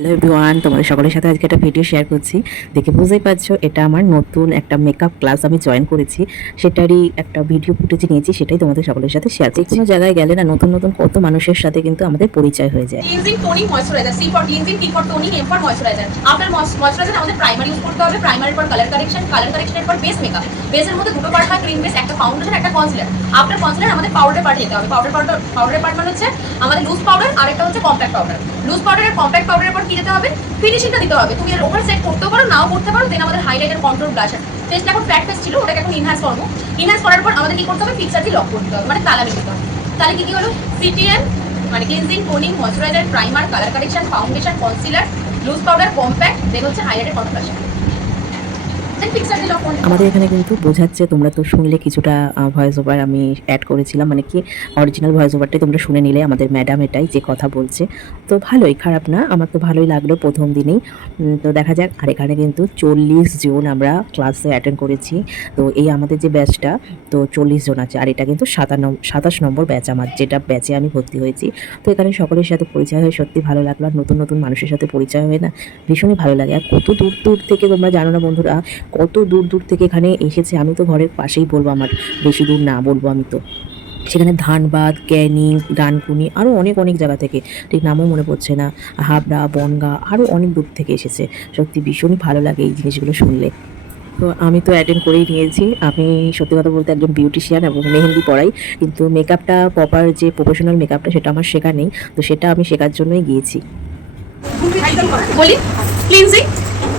Hello everyone, তোমাদের সকলের সাথে আজকে একটা ভিডিও শেয়ার করছি। দেখে বুঝতেই পারছো এটা আমার নতুন একটা মেকআপ ক্লাস আমি জয়েন করেছি, সেটারই একটা ভিডিও ফুটেজ নিয়েছি, সেটাই তোমাদের সকলের সাথে শেয়ার করছি। কোনো জায়গায় গেলে না নতুন নতুন কত মানুষের সাথে কিন্তু আমাদের পরিচয় হয়ে যায়। Cleansing toning moisturiser, C for cleansing, T for toning, M for moisturiser. After moisturiser আমাদের প্রাইমার ইউজ করতে হবে, প্রাইমারের পর কালার কারেকশন, কালার কারেকশনের পর বেস মেকআপ। বেসের মধ্যে দুটো পার্ট হয়, ক্রিম বেস, একটা ফাউন্ডেশন, একটা কনসিলার। আফটার কনসিলার আমাদের পাউডারের পার্ট যেতে হবে। পাউডারের পার্ট মানে হচ্ছে আমাদের লুজ পাউডার, আর একটা হচ্ছে কম্প্যাক্ট পাউডার। লুজ পাউডারের কম্প্যাক্ট পাউডারের পর কি দিতে হবে? ফিনিশিংটা দিতে হবে। তুমি এর ওভার সেট করতেও পারো, নাও করতে পারো। দেন আমাদের হাইলাইটার, কন্ট্রোল, ব্লাশার। ফেসটা এখন ফ্ল্যাট ফেস ছিল, ওটাকে এখন ইনহ্যান্স করবো। ইনহ্যান্স করার পর আমাদের কি করতে হবে? ফিক্সার দিয়ে লক করে দিতে হবে, মানে তালা মেরে দিতে হবে। তাহলে কি কি হলো? সিটিএম মানে cleansing, toning, moisturiser, primer, colour correction, foundation, concealer, loose powder, compact, then হচ্ছে highlighter, control, blusher. Then fixer দিয়ে লক করে দিতে হবে। আমাদের এখানে কিন্তু বোঝাচ্ছে, তোমরা তো শুনলে কিছুটা ভয়েস ওভার আমি অ্যাড করেছিলাম, মানে কি অরিজিনাল ভয়েস ওভারটাই তোমরা শুনে নিলে। আমাদের ম্যাডাম এটাই যে কথা বলছে, তো ভালোই, খারাপ না, আমার তো ভালোই লাগলো প্রথম দিনেই। তো দেখা যাক। আর এখানে কিন্তু 40 জন আমরা ক্লাসে অ্যাটেন্ড করেছি। তো এই আমাদের যে ব্যাচটা, তো 40 জন আছে, আর এটা কিন্তু 27 নম্বর ব্যাচ আমার, যেটা ব্যাচে আমি ভর্তি হয়েছি। তো এখানে সকলের সাথে পরিচয় হয়ে সত্যি ভালো লাগলো। আর নতুন নতুন মানুষের সাথে পরিচয় হয়ে না ভীষণই ভালো লাগে। আর কত দূর দূর থেকে, তোমরা জানো না বন্ধুরা, কত দূর দূর থেকে এখানে এসেছে। আমি তো ঘরের পাশেই বলবো, আমার বেশি দূর না বলবো আমি তো। সেখানে ধানবাদ, ক্যানিং, ডানকুনি, আরও অনেক অনেক জায়গা থেকে, ঠিক নামও মনে পড়ছে না, হাবড়া, বনগাঁ, আরও অনেক দূর থেকে এসেছে। সত্যি ভীষণই ভালো লাগে এই জিনিসগুলো শুনলে। তো আমি তো অ্যাটেন্ড করেই নিয়েছি। আমি সত্যি কথা বলতে একজন বিউটিশিয়ান এবং মেহেন্দি পড়াই, কিন্তু মেকআপটা প্রপার যে প্রফেশনাল মেকআপটা সেটা আমার শেখা নেই। তো সেটা আমি শেখার জন্যই গিয়েছি। বলি cleansing,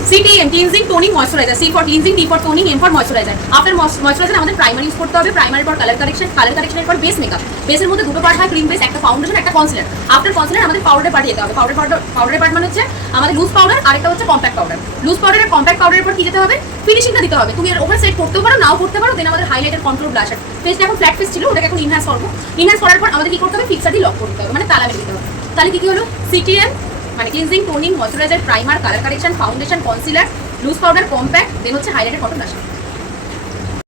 CTM cleansing, toning, moisturiser, C for cleansing, T for toning, M for moisturiser. After moisturiser আমাদের প্রাইমার ইউজ করতে হবে, প্রাইমারের পর কালার কারেকশন, কালার কারেকশনের পর বেস মেকআপ। বেসের মধ্যে দুটো পার্ট হয়, ক্রিম বেস, একটা ফাউন্ডেশন, একটা কনসিলার। আফটার কনসিলার আমাদের পাউডারের পার্ট যেতে হবে। পাউডারের পার্ট মানে হচ্ছে আমাদের লুজ পাউডার, আর একটা হচ্ছে কম্প্যাক্ট পাউডার। লুজ পাউডারের কম্প্যাক্ট পাউডারের পর কি যেতে হবে? ফিনিশিংটা দিতে হবে। তুমি এর ওভার সেট করতেও পারো, নাও করতে পারো। দেন আমাদের হাইলাইটার, কন্ট্রোল, ব্লাশার। ফেসটা এখন ফ্ল্যাট ফেস ছিল, ওটাকে এখন ইনহ্যান্স করবো। ইনহ্যান্স করার পর আমাদের কি করতে হবে? ফিক্সার দিয়ে লক করতে হবে, মানে তালা মেরে দিতে হবে। তাহলে কি কি হলো? সিটিএম মানে cleansing, toning, moisturiser, primer, colour correction, foundation, concealer, loose powder, compact, then হচ্ছে হাইলাইটার, কন্ট্রোল, ব্লাশার।